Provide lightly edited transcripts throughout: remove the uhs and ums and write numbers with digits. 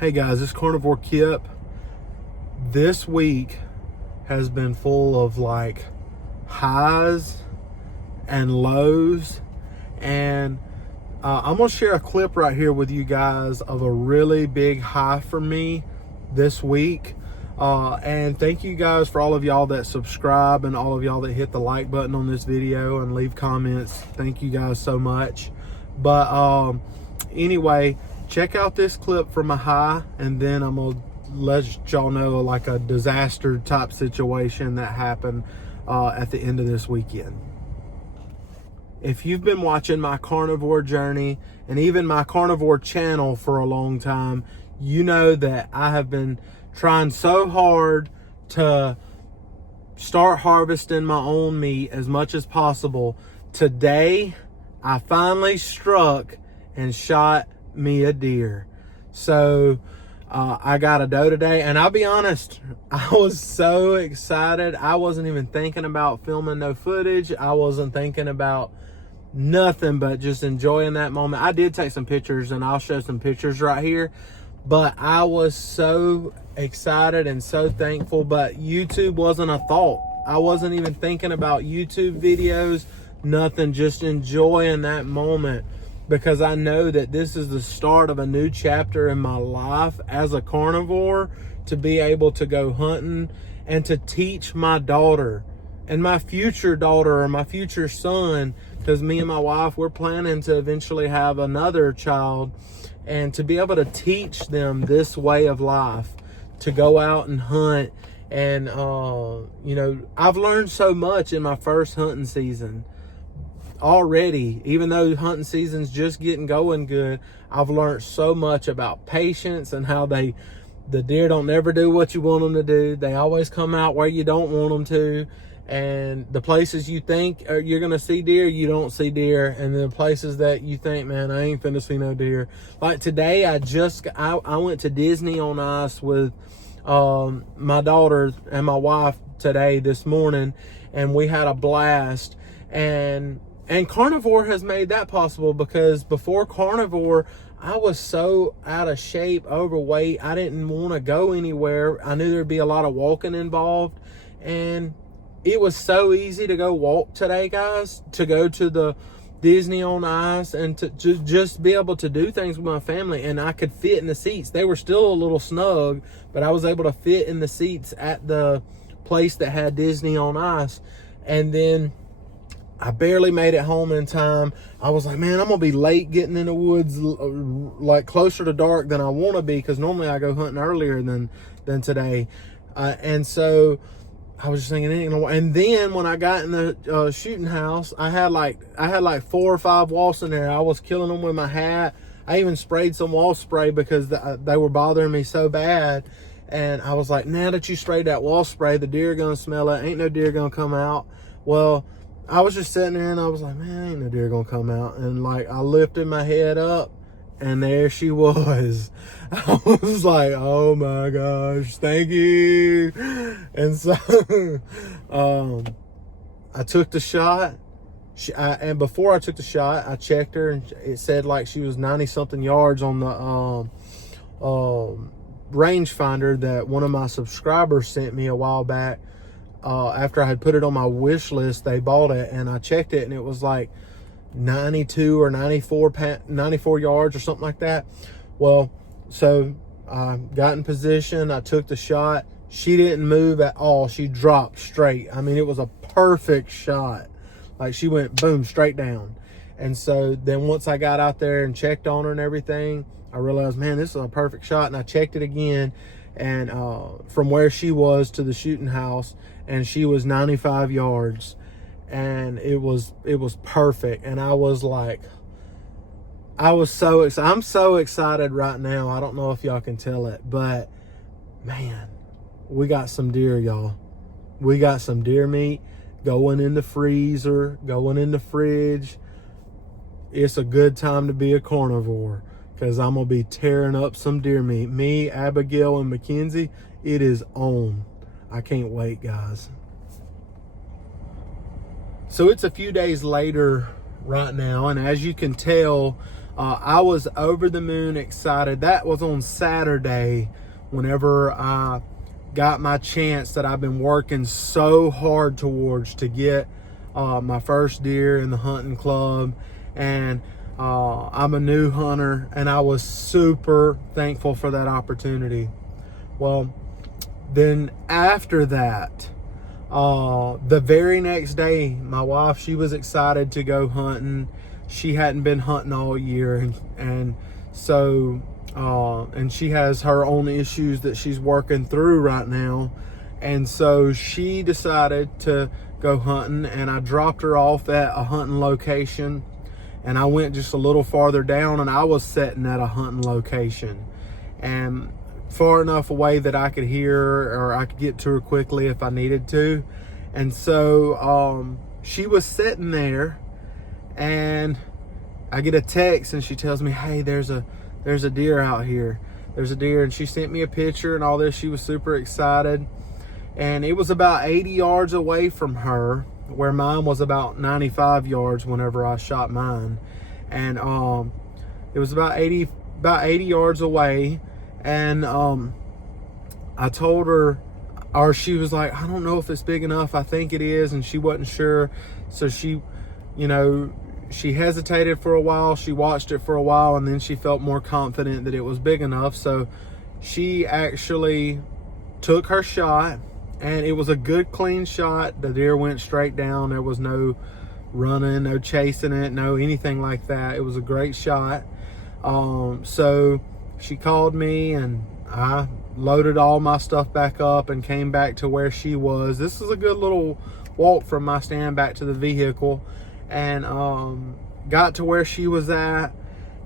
Hey guys, this Carnivore Kip. This week has been full of like highs and lows, and I'm gonna share a clip right here with you guys of a really big high for me this week. And thank you guys for all of y'all that subscribe and all of y'all that hit the like button on this video and leave comments. Thank you guys so much. But anyway, check out this clip from a high, and then I'm gonna let y'all know like a disaster type situation that happened at the end of this weekend. If you've been watching my carnivore journey and even my carnivore channel for a long time, you know that I have been trying so hard to start harvesting my own meat as much as possible. Today, I finally struck and shot me a deer. So I got a doe today, and I'll be honest, I was so excited. I wasn't even thinking about filming no footage. I wasn't thinking about nothing but just enjoying that moment. I did take some pictures, and I'll show some pictures right here, but I was so excited and so thankful. But YouTube wasn't a thought. I wasn't even thinking about YouTube videos, nothing, just enjoying that moment, because I know that this is the start of a new chapter in my life as a carnivore, to be able to go hunting and to teach my daughter and my future daughter or my future son, because me and my wife, we're planning to eventually have another child, and to be able to teach them this way of life, to go out and hunt. And, you know, I've learned so much in my first hunting season already. Even though hunting season's just getting going good, I've learned so much about patience and how the deer don't never do what you want them to do. They always come out where you don't want them to. And the places you think you're gonna see deer, you don't see deer. And the places that you think, man, I ain't finna see no deer. Like today, I went to Disney on Ice with my daughter and my wife today, this morning, and we had a blast. And carnivore has made that possible, because before carnivore, I was so out of shape, overweight. I didn't want to go anywhere. I knew there'd be a lot of walking involved. And it was so easy to go walk today, guys, to go to the Disney on Ice and to just be able to do things with my family. And I could fit in the seats. They were still a little snug, but I was able to fit in the seats at the place that had Disney on Ice. And then I barely made it home in time. I was like, man, I'm going to be late getting in the woods, like closer to dark than I want to be, because normally I go hunting earlier than today. And so I was just thinking, and then when I got in the shooting house, I had like 4 or 5 wasps in there. I was killing them with my hat. I even sprayed some wasp spray because they were bothering me so bad. And I was like, now that you sprayed that wasp spray, the deer going to smell it. Ain't no deer going to come out. Well, I was just sitting there and I was like, man, ain't no deer gonna come out. And like, I lifted my head up and there she was. I was like, oh my gosh, thank you. And so I took the shot. And before I took the shot, I checked her, and it said like she was 90 something yards on the rangefinder that one of my subscribers sent me a while back. After I had put it on my wish list, they bought it, and I checked it, and it was like 92 or 94 yards or something like that. Well, so I got in position. I took the shot. She didn't move at all. She dropped straight. I mean, it was a perfect shot. Like, she went boom, straight down. And so then once I got out there and checked on her and everything, I realized, man, this is a perfect shot. And I checked it again, and from where she was to the shooting house, and she was 95 yards, and it was perfect. And I was like, I was so excited. I'm so excited right now. I don't know if y'all can tell it, but man, we got some deer, y'all. We got some deer meat going in the freezer, going in the fridge. It's a good time to be a carnivore, because I'm gonna be tearing up some deer meat. Me, Abigail, and Mackenzie, it is on. I can't wait, guys. So it's a few days later right now, and as you can tell, I was over the moon excited. That was on Saturday, whenever I got my chance that I've been working so hard towards to get my first deer in the hunting club. And I'm a new hunter, and I was super thankful for that opportunity. Well, then after that, the very next day, my wife, she was excited to go hunting. She hadn't been hunting all year, and so and she has her own issues that she's working through right now, and so she decided to go hunting, and I dropped her off at a hunting location, and I went just a little farther down, and I was sitting at a hunting location, and far enough away that I could hear her, or I could get to her quickly if I needed to. And so she was sitting there, and I get a text, and she tells me, hey, there's a deer out here. There's a deer. And she sent me a picture and all this. She was super excited. And it was about 80 yards away from her, where mine was about 95 yards whenever I shot mine. And it was about 80 yards away. And I told her, or she was like, I don't know if it's big enough. I think it is. And she wasn't sure. So she, she hesitated for a while. She watched it for a while, and then she felt more confident that it was big enough. So she actually took her shot, and it was a good, clean shot. The deer went straight down. There was no running, no chasing it, no anything like that. It was a great shot. So she called me, and I loaded all my stuff back up and came back to where she was. This is a good little walk from my stand back to the vehicle, and got to where she was at,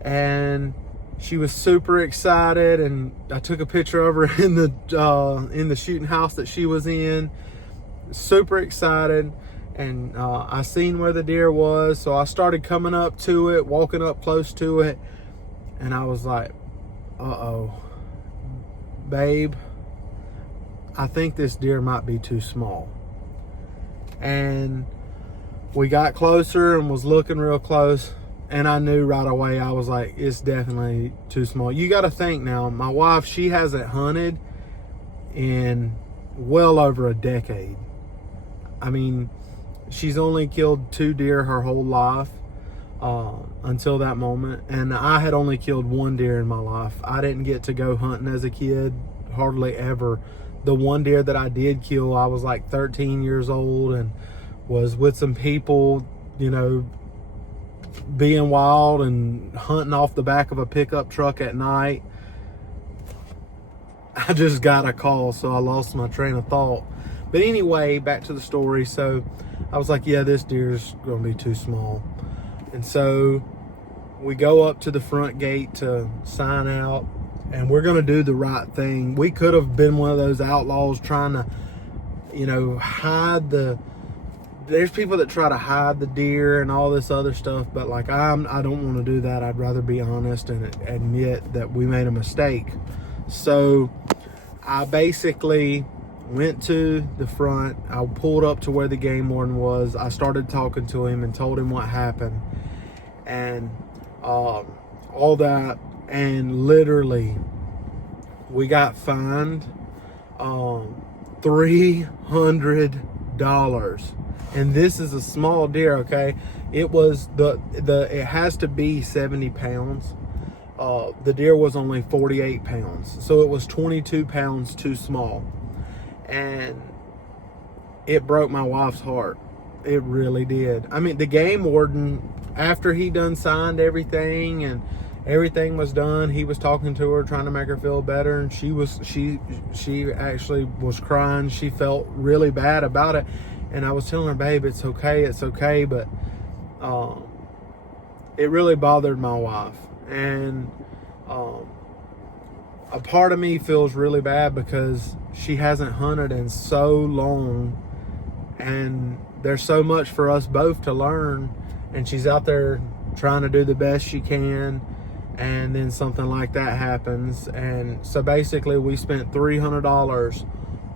and she was super excited, and I took a picture of her in the shooting house that she was in. Super excited. And I seen where the deer was, so I started coming up to it, walking up close to it, and I was like, uh-oh, babe, I think this deer might be too small. And we got closer and was looking real close, and I knew right away, I was like, it's definitely too small. You got to think now, my wife, she hasn't hunted in well over a decade. I mean, she's only killed 2 deer her whole life until that moment. And I had only killed 1 deer in my life. I didn't get to go hunting as a kid, hardly ever. The 1 deer that I did kill, I was like 13 years old and was with some people, being wild and hunting off the back of a pickup truck at night. I just got a call, so I lost my train of thought. But anyway, back to the story. So I was like, yeah, this deer's going to be too small. And so we go up to the front gate to sign out, and we're going to do the right thing. We could have been one of those outlaws trying to, hide there's people that try to hide the deer and all this other stuff, but like I don't want to do that. I'd rather be honest and admit that we made a mistake. So I basically went to the front. I pulled up to where the game warden was. I started talking to him and told him what happened and all that. And literally, we got fined $300. And this is a small deer, okay? It was it has to be 70 pounds. The deer was only 48 pounds. So it was 22 pounds too small. And it broke my wife's heart. It really did. I mean, the game warden, after he done signed everything and everything was done, he was talking to her, trying to make her feel better, and she actually was crying. She felt really bad about it. And I was telling her, babe, it's okay, but it really bothered my wife. And a part of me feels really bad because she hasn't hunted in so long, and there's so much for us both to learn, and she's out there trying to do the best she can, and then something like that happens. And so basically we spent $300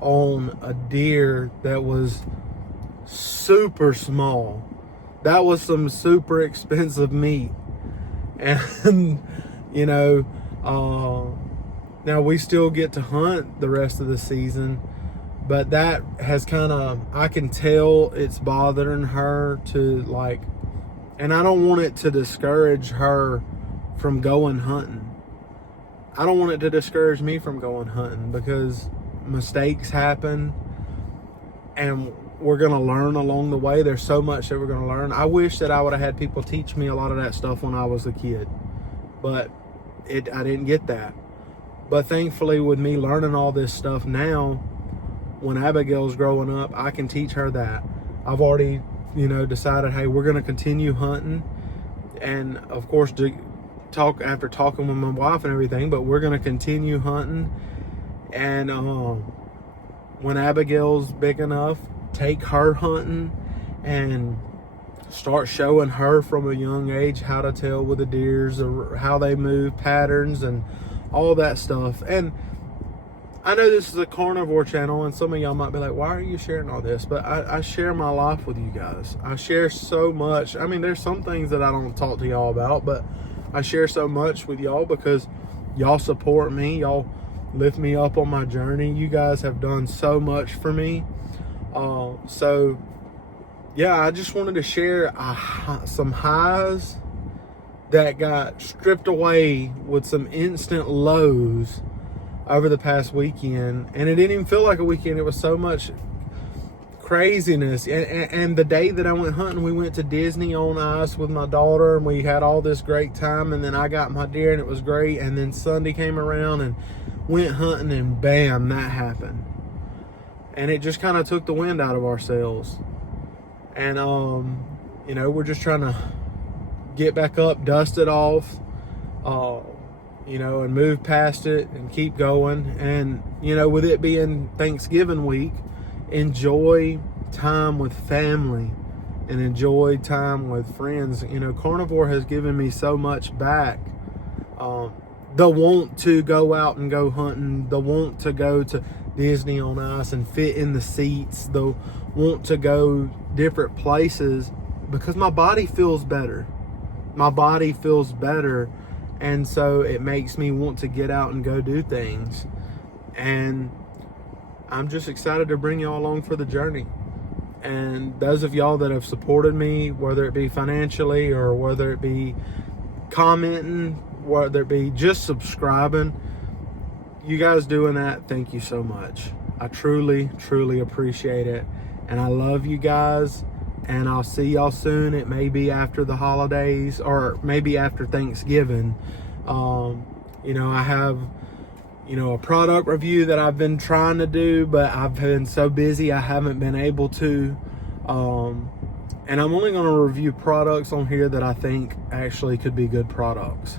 on a deer that was super small. That was some super expensive meat. And, you know, now we still get to hunt the rest of the season, but that has kind of, I can tell it's bothering her to like, and I don't want it to discourage her from going hunting. I don't want it to discourage me from going hunting, because mistakes happen and we're going to learn along the way. There's so much that we're going to learn. I wish that I would have had people teach me a lot of that stuff when I was a kid, but I didn't get that. But thankfully, with me learning all this stuff now, when Abigail's growing up, I can teach her that. I've already, you know, decided, hey, we're going to continue hunting. And of course, after talking with my wife and everything, but we're going to continue hunting. And when Abigail's big enough, take her hunting and start showing her from a young age how to tell with the deers, or how they move, patterns, and all that stuff. And I know this is a carnivore channel, and some of y'all might be like, why are you sharing all this? But I share my life with you guys. I share so much. I mean, there's some things that I don't talk to y'all about, but I share so much with y'all because y'all support me. Y'all lift me up on my journey. You guys have done so much for me. So yeah, I just wanted to share some highs that got stripped away with some instant lows over the past weekend. And it didn't even feel like a weekend. It was so much craziness. And the day that I went hunting, we went to Disney on Ice with my daughter, and we had all this great time. And then I got my deer, and it was great. And then Sunday came around and went hunting, and bam, that happened. And it just kind of took the wind out of our sails. And you know, we're just trying to get back up, dust it off, you know, and move past it and keep going. And, you know, with it being Thanksgiving week, enjoy time with family and enjoy time with friends. You know, carnivore has given me so much back. The want to go out and go hunting, the want to go to Disney on Ice and fit in the seats, the want to go different places, because my body feels better. My body feels better, and so it makes me want to get out and go do things. And I'm just excited to bring y'all along for the journey. And those of y'all that have supported me, whether it be financially or whether it be commenting, whether it be just subscribing, you guys doing that, thank you so much. I truly, truly appreciate it. And I love you guys. And I'll see y'all soon. It may be after the holidays, or maybe after Thanksgiving. You know, I have, you know, a product review that I've been trying to do, but I've been so busy I haven't been able to. And I'm only going to review products on here that I think actually could be good products.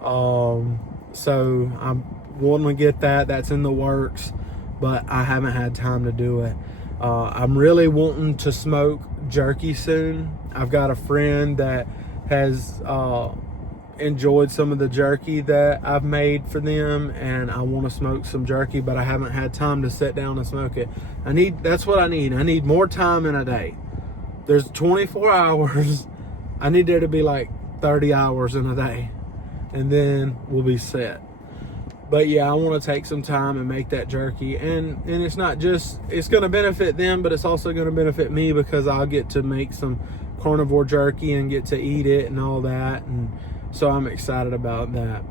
So I'm wanting to get that. That's in the works, but I haven't had time to do it. I'm really wanting to smoke jerky soon. I've got a friend that has enjoyed some of the jerky that I've made for them, and I want to smoke some jerky, but I haven't had time to sit down and smoke it. That's what I need. I need more time in a day. There's 24 hours. I need there to be like 30 hours in a day, and then we'll be set. But yeah, I want to take some time and make that jerky. And it's not just, it's going to benefit them, but it's also going to benefit me, because I'll get to make some carnivore jerky and get to eat it and all that. And so I'm excited about that.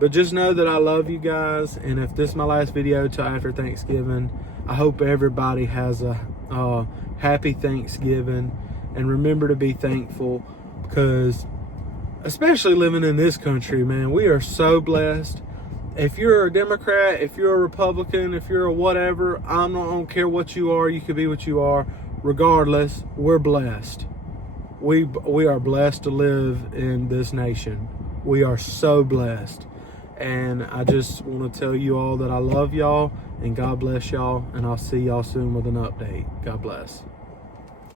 But just know that I love you guys. And if this is my last video till after Thanksgiving, I hope everybody has a happy Thanksgiving. And remember to be thankful, because especially living in this country, man, we are so blessed. If you're a Democrat, if you're a Republican, if you're a whatever, I don't care what you are. You could be what you are. Regardless, we're blessed. We are blessed to live in this nation. We are so blessed. And I just want to tell you all that I love y'all, and God bless y'all, and I'll see y'all soon with an update. God bless.